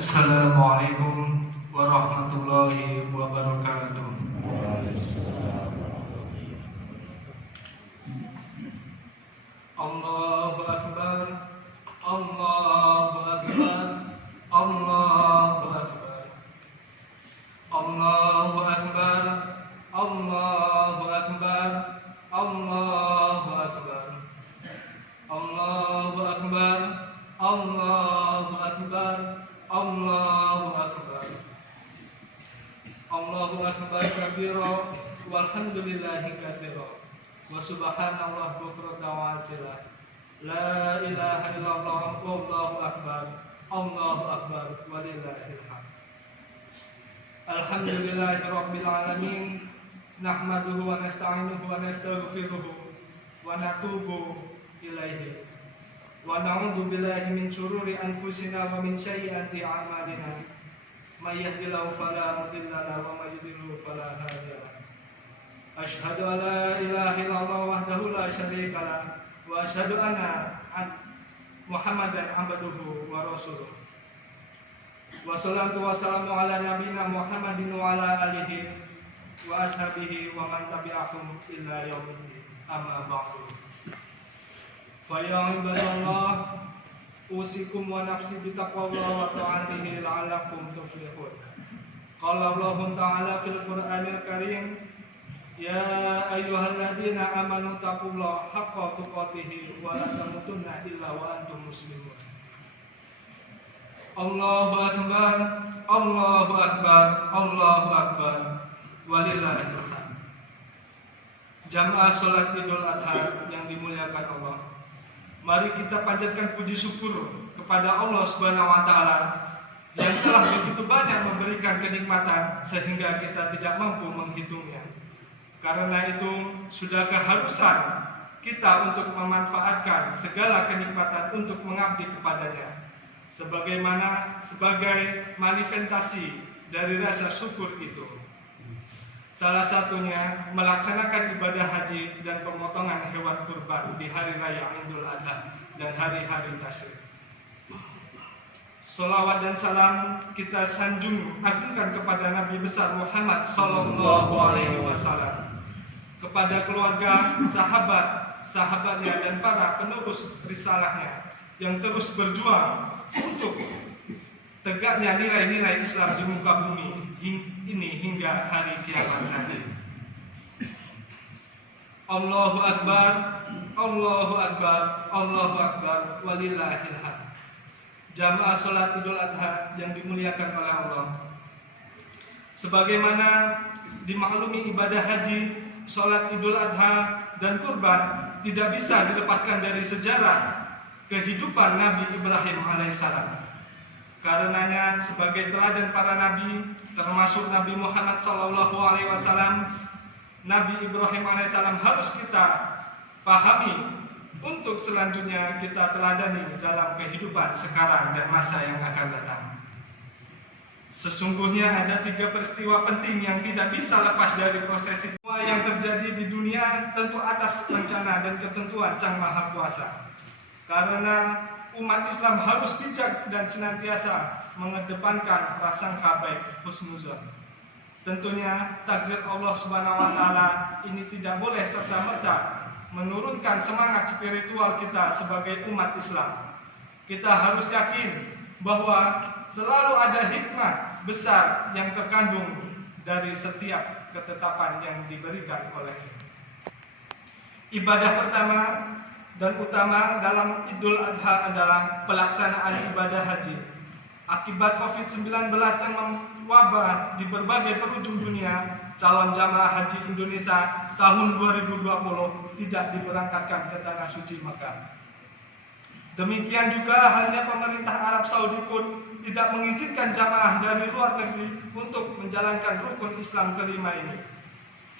Assalamualaikum warahmatullahi wabarakatuh. Allahu Akbar, Allahu Akbar, Allahu Akbar, Allahu Akbar, Allahu Akbar, Allahu Akbar, Allahu Akbar, Allahu Akbar, Allahu Akbar, Allahu Akbar kabira, walhamdulillahi katsira, wa subhanallah bukratan wa asila, la ilaha illallah, wallahu akbar, Allahu akbar, walillahil hamd. Alhamdulillahi rabbil alamin, nahmaduhu wa nasta'inuhu wa nastaghfiruhu wa natubu ilaihi. Wa na'udzu billahi min syururi anfusina wa min sayyiati a'malina. May yahdihillahu fala mudilla lahu wa may yudlil fala hadiya lahu. Asyhadu an la ilaha illallah wahdahu la syarika lah wa asyhadu anna Muhammadan abduhu wa rasuluh. Wassalatu wassalamu ala nabiyyina Muhammadin wa ala alihi wa ashabihi wa man tabi'ahum ila yaumiddin. Amma ba'du. Fa ya ibadallah, usikum wa nafsi bitaqwallahi wa ta'atihi la'allakum tuflihun. Qala Allah ta'ala fil Qur'anil Karim, ya ayyuhalladzina amanu taqullaha haqqa tuqatih wa la tamutunna illa wa antum muslimun. Allahu akbar, Allahu akbar, Allahu akbar, walillahil hamd. Jamaah salat Idul Adha yang dimuliakan Allah, mari kita panjatkan puji syukur kepada Allah Subhanahu wa taala yang telah begitu banyak memberikan kenikmatan sehingga kita tidak mampu menghitungnya. Karena itu sudah keharusan kita untuk memanfaatkan segala kenikmatan untuk mengabdi kepadanya, sebagai manifestasi dari rasa syukur itu. Salah satunya melaksanakan ibadah haji dan pemotongan hewan kurban di hari raya Idul Adha dan hari-hari tasyrik. Sholawat dan salam kita sanjung agungkan kepada Nabi besar Muhammad Sallallahu Alaihi Wasallam, kepada keluarga, sahabatnya dan para penerus risalahnya yang terus berjuang untuk tegaknya nilai-nilai Islam di muka bumi ini hingga hari kiamat nanti. Allahu Akbar, Allahu Akbar, Allahu Akbar, walillahil hamd. Jamaah salat Idul Adha yang dimuliakan oleh Allah, sebagaimana dimaklumi ibadah haji, salat Idul Adha dan kurban tidak bisa dilepaskan dari sejarah kehidupan Nabi Ibrahim alaihissalam. Karenanya sebagai teladan para nabi, termasuk Nabi Muhammad sallallahu alaihi wasallam, Nabi Ibrahim alaihissalam harus kita pahami untuk selanjutnya kita teladani dalam kehidupan sekarang dan masa yang akan datang. Sesungguhnya ada 3 peristiwa penting yang tidak bisa lepas dari prosesi semua yang terjadi di dunia, tentu atas rencana dan ketentuan Sang Maha Kuasa. Karena umat Islam harus bijak dan senantiasa mengedepankan prasangka baik, husnuzon. Tentunya takdir Allah Subhanahu wa taala ini tidak boleh serta-merta menurunkan semangat spiritual kita sebagai umat Islam. Kita harus yakin bahwa selalu ada hikmah besar yang terkandung dari setiap ketetapan yang diberikan olehnya. Ibadah pertama dan utama dalam Idul Adha adalah pelaksanaan ibadah haji. Akibat COVID-19 yang mewabah di berbagai penjuru dunia, calon jamaah haji Indonesia tahun 2020 tidak diberangkatkan ke tanah suci Makkah. Demikian juga halnya pemerintah Arab Saudi pun tidak mengizinkan jamaah dari luar negeri untuk menjalankan rukun Islam kelima ini.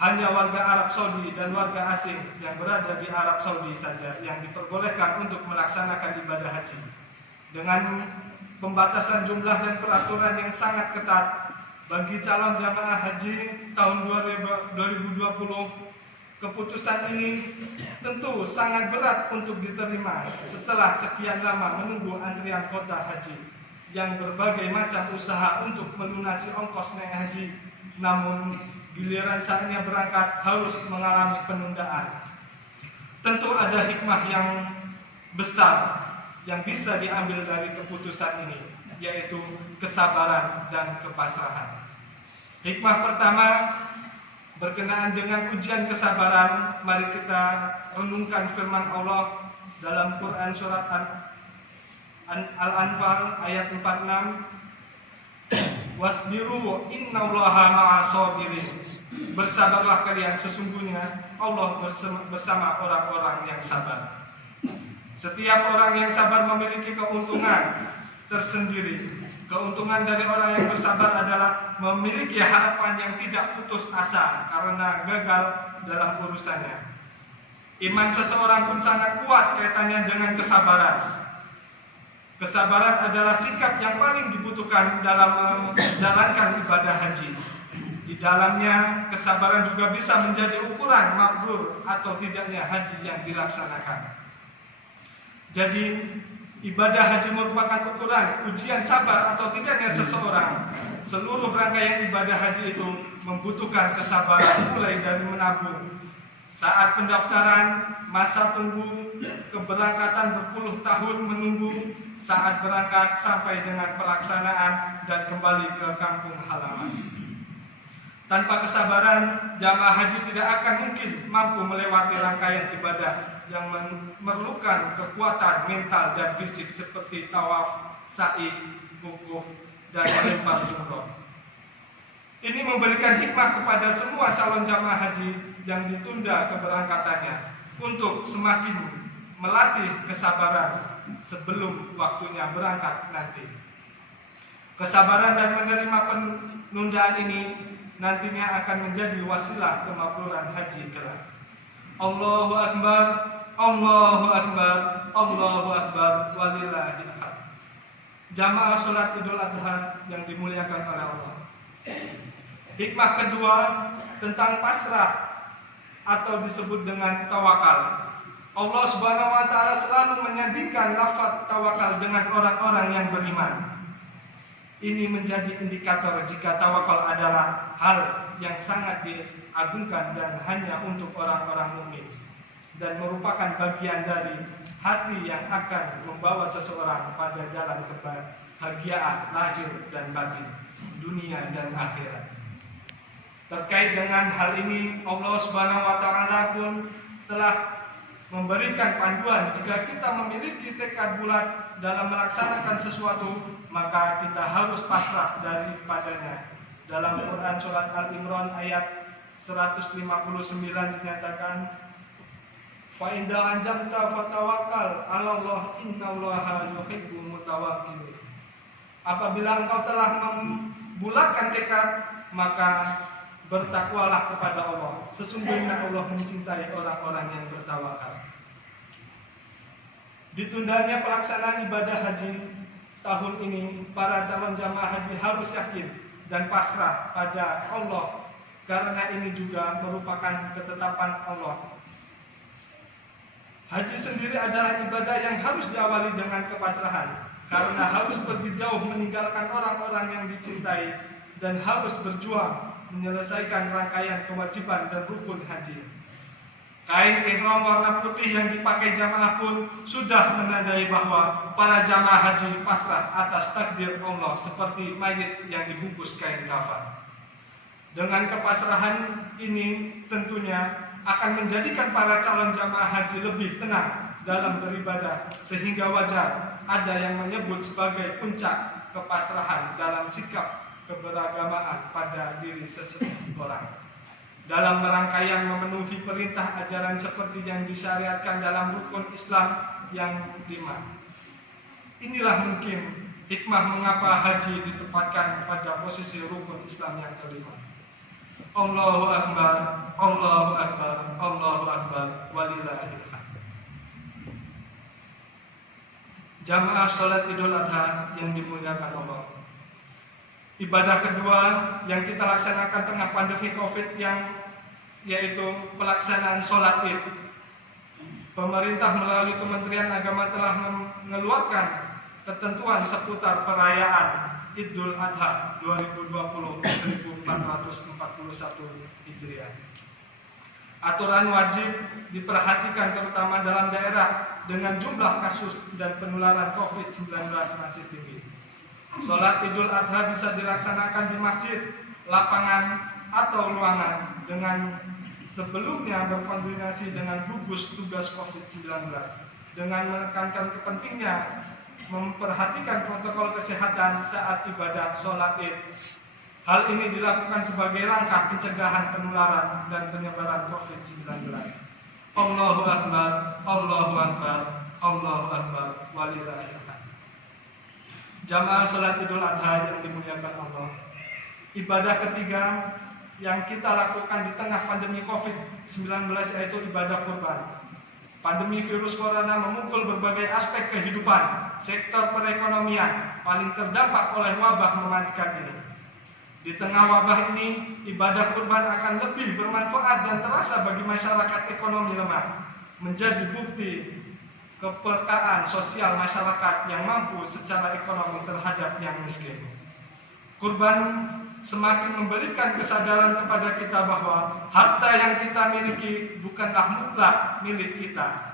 Hanya warga Arab Saudi dan warga asing yang berada di Arab Saudi saja yang diperbolehkan untuk melaksanakan ibadah haji. Dengan pembatasan jumlah dan peraturan yang sangat ketat bagi calon jamaah haji tahun 2020, keputusan ini tentu sangat berat untuk diterima setelah sekian lama menunggu antrian kuota haji. yang berbagai macam usaha untuk melunasi ongkos naik haji, namun giliran saatnya berangkat harus mengalami penundaan. Tentu ada hikmah yang besar yang bisa diambil dari keputusan ini, yaitu kesabaran dan kepasrahan. Hikmah pertama berkenaan dengan ujian kesabaran, mari kita renungkan firman Allah dalam Quran surat Al-Anfal ayat 46, wasbiru innallaha ma'as-sabirin. Bersabarlah kalian, sesungguhnya Allah bersama orang-orang yang sabar. Setiap orang yang sabar memiliki keuntungan tersendiri. Keuntungan dari orang yang bersabar adalah memiliki harapan yang tidak putus asa karena gagal dalam urusannya. Iman seseorang pun sangat kuat kaitannya dengan kesabaran. Kesabaran adalah sikap yang paling dibutuhkan dalam menjalankan ibadah haji. Di dalamnya, kesabaran juga bisa menjadi ukuran mabrur atau tidaknya haji yang dilaksanakan. Jadi, ibadah haji merupakan ukuran ujian sabar atau tidaknya seseorang. Seluruh rangkaian ibadah haji itu membutuhkan kesabaran, mulai dari menabung, saat pendaftaran, masa tunggu, keberangkatan berpuluh tahun menunggu, saat berangkat sampai dengan pelaksanaan dan kembali ke kampung halaman. Tanpa kesabaran, jamaah haji tidak akan mungkin mampu melewati rangkaian ibadah yang memerlukan kekuatan mental dan fisik seperti tawaf, sa'i, wukuf, dan melempar jumroh. Ini memberikan hikmah kepada semua calon jamaah haji yang ditunda keberangkatannya untuk semakin melatih kesabaran sebelum waktunya berangkat nanti. Kesabaran dan menerima penundaan ini nantinya akan menjadi wasilah kemabruran haji kelak. Allahu Akbar, Allahu Akbar, Allahu Akbar, walillahil hamd. Jamaah sholat Idul Adha yang dimuliakan oleh Allah. Hikmah kedua tentang pasrah atau disebut dengan tawakal. Allah Subhanahu wa taala selalu menyandingkan lafaz tawakal dengan orang-orang yang beriman. Ini menjadi indikator jika tawakal adalah hal yang sangat diagungkan dan hanya untuk orang-orang mukmin dan merupakan bagian dari hati yang akan membawa seseorang pada jalan kebahagiaan lahir dan batin, dunia dan akhirat. Terkait dengan hal ini, Allah Subhanahu wa taala pun telah memberikan panduan. Jika kita memiliki tekad bulat dalam melaksanakan sesuatu, maka kita harus pasrah daripadanya. Dalam Quran surat Al-Imran ayat 159 dinyatakan, fa in anjamta fatawakkal 'alallah innallaha yuhibbul mutawakkilin. Apabila engkau telah membulatkan tekad, maka bertakwalah kepada Allah. Sesungguhnya Allah mencintai orang-orang yang bertawakal. Ditundanya pelaksanaan ibadah haji tahun ini, para calon jamaah haji harus yakin dan pasrah pada Allah, karena ini juga merupakan ketetapan Allah. Haji sendiri adalah ibadah yang harus diawali dengan kepasrahan, karena harus pergi jauh meninggalkan orang-orang yang dicintai dan harus berjuang menyelesaikan rangkaian kewajiban dan rukun haji. Kain ihram warna putih yang dipakai jamaah pun sudah menandai bahwa para jamaah haji pasrah atas takdir Allah seperti mayit yang dibungkus kain kafan. Dengan kepasrahan ini tentunya akan menjadikan para calon jamaah haji lebih tenang dalam beribadah, sehingga wajar ada yang menyebut sebagai puncak kepasrahan dalam sikap keberagamaan pada diri seseorang. Dalam rangkaian memenuhi perintah ajaran seperti yang disyariatkan dalam rukun Islam yang 5. Inilah mungkin hikmah mengapa haji ditempatkan pada posisi rukun Islam yang kelima. Allahu Akbar, Allahu Akbar, Allahu Akbar, walillahil hamd. Jamaah salat Idul Adha yang dimuliakan Allah. Ibadah kedua yang kita laksanakan tengah pandemi Covid yaitu pelaksanaan sholat Id. Pemerintah melalui Kementerian Agama telah mengeluarkan ketentuan seputar perayaan Idul Adha 2020 1441 Hijriah. Aturan wajib diperhatikan terutama dalam daerah dengan jumlah kasus dan penularan COVID-19 masih tinggi. Sholat Idul Adha bisa dilaksanakan di masjid, lapangan, atau ruangan dengan sebelumnya berkoordinasi dengan gugus tugas COVID-19 dengan menekankan pentingnya memperhatikan protokol kesehatan saat ibadah sholat Id. Hal ini dilakukan sebagai langkah pencegahan penularan dan penyebaran COVID-19. Allahu Akbar, Allahu Akbar, Allahu Akbar, walillahil hamd. Jamaah sholat Idul Adha yang dimuliakan Allah. Ibadah ketiga yang kita lakukan di tengah pandemi COVID-19 yaitu ibadah kurban. Pandemi virus corona memukul berbagai aspek kehidupan, sektor perekonomian paling terdampak oleh wabah mematikan ini. Di tengah wabah ini, ibadah kurban akan lebih bermanfaat dan terasa bagi masyarakat ekonomi lemah, menjadi bukti kepekaan sosial masyarakat yang mampu secara ekonomi terhadap yang miskin. Kurban semakin memberikan kesadaran kepada kita bahwa harta yang kita miliki bukanlah mutlak milik kita.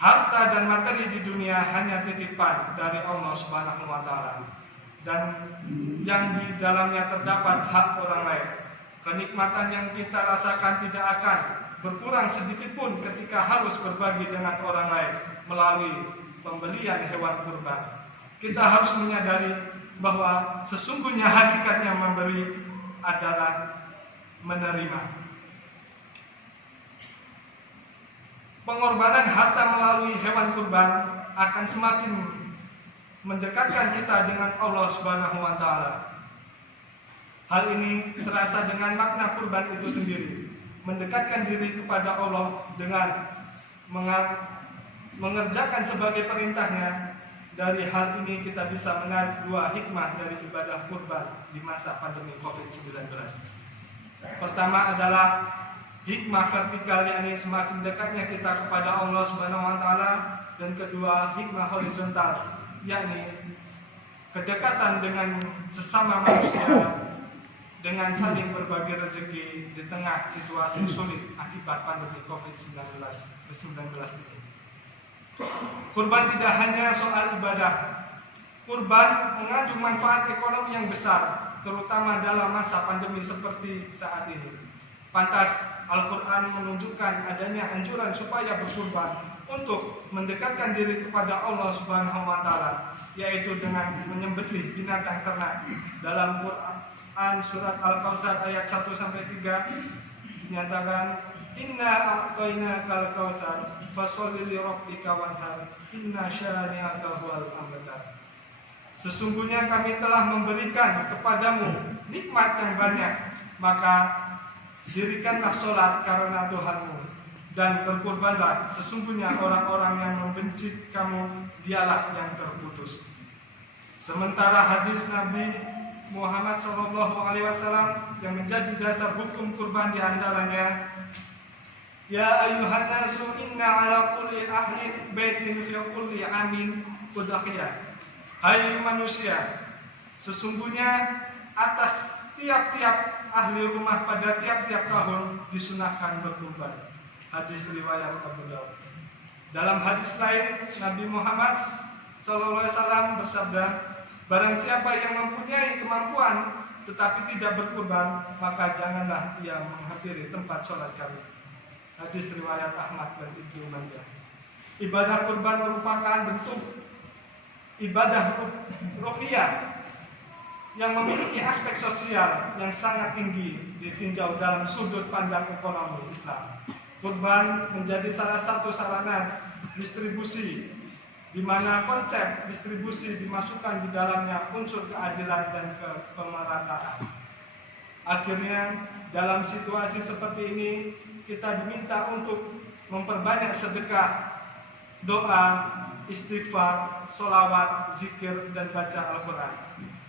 Harta dan materi di dunia hanya titipan dari Allah Subhanahu wa Ta'ala, dan yang di dalamnya terdapat hak orang lain. Kenikmatan yang kita rasakan tidak akan berkurang sedikit pun ketika harus berbagi dengan orang lain melalui pembelian hewan kurban. Kita harus menyadari bahwa sesungguhnya hakikatnya memberi adalah menerima. Pengorbanan harta melalui hewan kurban akan semakin mendekatkan kita dengan Allah Subhanahu wa Ta'ala. Hal ini serasa dengan makna kurban itu sendiri, mendekatkan diri kepada Allah dengan mengerjakan sebagai perintahnya. Dari hal ini kita bisa menarik dua hikmah dari ibadah kurban di masa pandemi COVID-19. Pertama adalah hikmah vertikal, yakni semakin dekatnya kita kepada Allah Subhanahu wa Ta'ala, dan kedua hikmah horizontal, yakni kedekatan dengan sesama manusia dengan saling berbagi rezeki di tengah situasi sulit akibat pandemi COVID-19 ini. Kurban tidak hanya soal ibadah. Kurban mengandung manfaat ekonomi yang besar, terutama dalam masa pandemi seperti saat ini. Pantas Al-Quran menunjukkan adanya anjuran supaya berkurban untuk mendekatkan diri kepada Allah Subhanahu wa Ta'ala, yaitu dengan menyembelih binatang ternak. Dalam Quran surat Al-Kautsar ayat 1-3 dinyatakan, Inna a'tainakal kautsar fasholli li rabbika wanhar inna syani'aka huwal abtar. Sesungguhnya kami telah memberikan kepadamu nikmat yang banyak, maka dirikanlah sholat karena Tuhanmu, dan berkurbanlah, sesungguhnya orang-orang yang membenci kamu dialah yang terputus. Sementara hadis Nabi Muhammad SAW yang menjadi dasar hukum kurban diantaranya, Ya ayyuhan nasu inna ala kulli ahli baitin fi kulli amin udhiyah. Hai manusia, sesungguhnya atas tiap-tiap ahli rumah pada tiap-tiap tahun disunahkan berkurban. Hadis riwayat Abu Daud. Dalam hadis lain, Nabi Muhammad SAW bersabda, barang siapa yang mempunyai kemampuan tetapi tidak berkurban, maka janganlah ia menghampiri tempat sholat kami. Hadis riwayat Ahmad dan Ibnu Majah. Ibadah kurban merupakan bentuk ibadah ruhiyah yang memiliki aspek sosial yang sangat tinggi ditinjau dalam sudut pandang ekonomi Islam. Kurban menjadi salah satu sarana distribusi, di mana konsep distribusi dimasukkan di dalamnya unsur keadilan dan kepemerataan. Akhirnya, dalam situasi seperti ini, kita diminta untuk memperbanyak sedekah, doa, istighfar, sholawat, zikir, dan baca Al-Quran.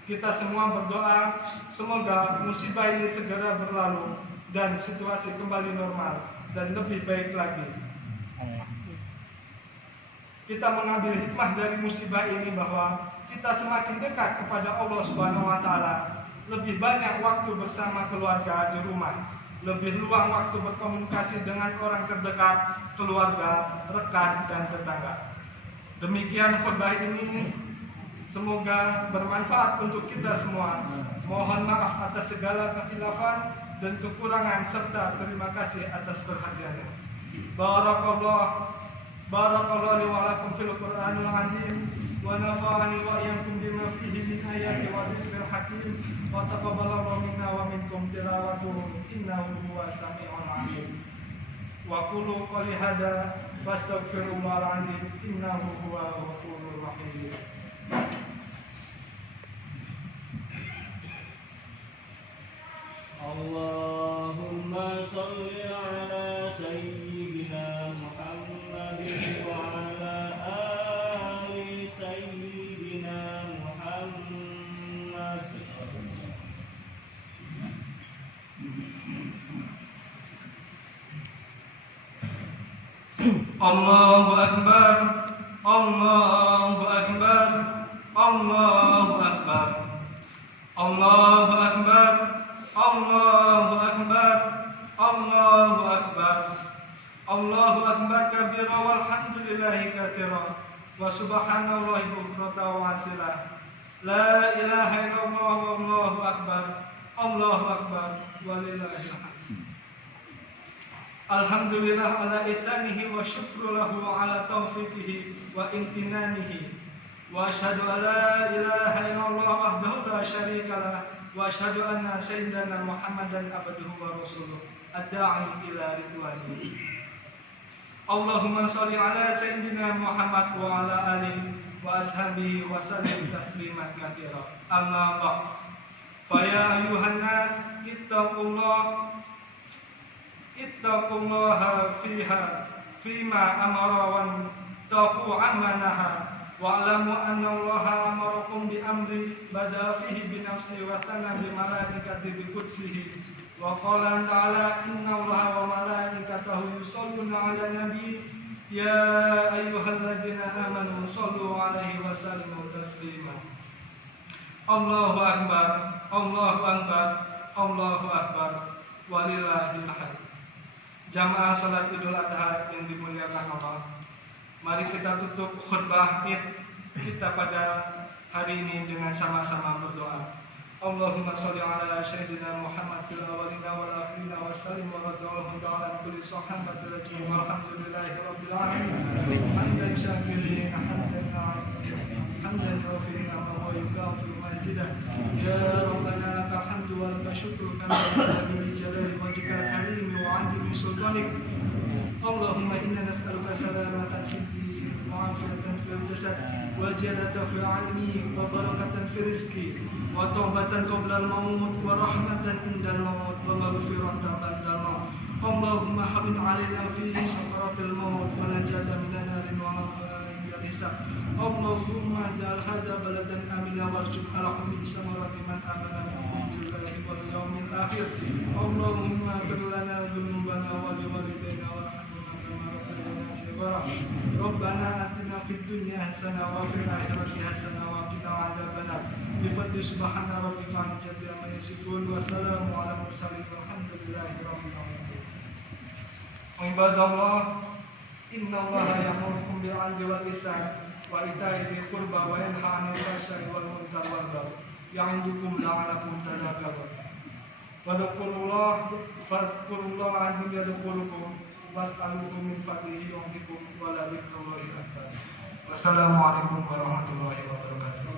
Kita semua berdoa semoga musibah ini segera berlalu dan situasi kembali normal dan lebih baik lagi. Kita mengambil hikmah dari musibah ini bahwa kita semakin dekat kepada Allah Subhanahu wa taala. Lebih banyak waktu bersama keluarga di rumah, lebih luang waktu berkomunikasi dengan orang terdekat, keluarga, rekan, dan tetangga. Demikian khutbah ini, semoga bermanfaat untuk kita semua. Mohon maaf atas segala kekhilafan dan kekurangan serta terima kasih atas perhatiannya. Barakallahu li wa lakum fil Qur'anil azim wa nafa'ani wa iyyakum bima fihi min ayati wa dzikril hakim wa taqabbalallahu minna wa minkum tilawatuhu innahu huwas samiul alim. Wa qulu qali hada fastaghfirullahal azim innahu huwal ghafurur rahim. Allahumma shalli ala sayyidina Muhammadin wa ala ali sayyidina Muhammad. Allahu akbar, Allahu akbar, Allahu akbar, Allahu akbar, Allahu akbar, Allahu akbar, Allahu akbar kabira walhamdulillahi katsira wa subhanallahi bukratan wa asila. La ilaha illallah wallahu akbar, Allahu akbar walillahil hamd. Alhamdulillah ala itanihi wa syukru lahu ala taufiqihi wa imtinanihi wa asyhadu an la ilaha illallah wahdahu la syarika lah wa asyhadu anna sayyidana Muhammadan abduhu wa rasuluh ad-da'i ila ridwanihi. Allahumma shalli ala sayyidina Muhammad wa ala alihi wa ashabihi wa sallim tasliman katsira. Amma ba'd. Fa ya ayyuhan nas ittaqullaha fima amara wa taqu amma naha wa'lamu anna Allaha amarakum bi amri bada fihi bi nafsi wa thana bi malaikati bi qudsihi wa qala ta'ala inna Allaha wa malaikatahu yusholluna 'alan nabi ya ayyuhalladzina amanu shollu 'alaihi wa sallimu taslima. Allahu akbar, Allahu akbar, Allahu akbar walillahil hamd. Jamaah salat Idul Adha yang dimuliakan Allah, mari kita tutup khutbah Id kita pada hari ini dengan sama-sama berdoa. Allahumma sholli ala sayyidina Muhammad fil awwalina wal akhirina wa sallim wa radallahu ta'ala kulli sahabati rajim walhamdulillahi rabbil alamin. Hamdan syakirin hamdan ghafirina wa yukafi mazidah. Ya Rabbana laka hamdu wa laka syukru kama bi jalali wajhikal karim wa 'azimi sultanik. Allahumma inna nas'aluka salamatan fid din wa 'afiyatan fil jasad wa ziyadatan fil 'ilmi wa barakatan fil rizqi wa taubatan qabla al-maut wa rahmatan indal maut wa maghfiratan ba'dal maut. Allahumma habib 'alaina fi sakaratil maut wa najatan minan narin wa maghfiratan bil hisab. Allahumma ja'al hadha baladan amina warzuq ala kulli samarati man amana billahi wal yawmil akhir. Allahumma ighfir lana dhunubana wa li walidayna warhamna kama rabbayana shighara. Rabbana atina fid dunya hasanah wa fil akhirati hasanah wa qina adzabannar. Bi fadli subhana rabbika izzati amma yasifun wa salamun ala mursalin walhamdulillahi rabbil alamin. Ibadallah, innallaha ya'murukum bil 'adli wal ihsan wa ita'i dzil qurba wa yanha 'anil fahsya'i wal munkari wal baghi ya'idukum la'allakum tadhakkarun. Fadhkurullaha azim yadhkurukum was'aluhu min fadlihi yu'tikum wa la dzikrullahi akbar. Wassalamualaikum warahmatullahi wabarakatuh.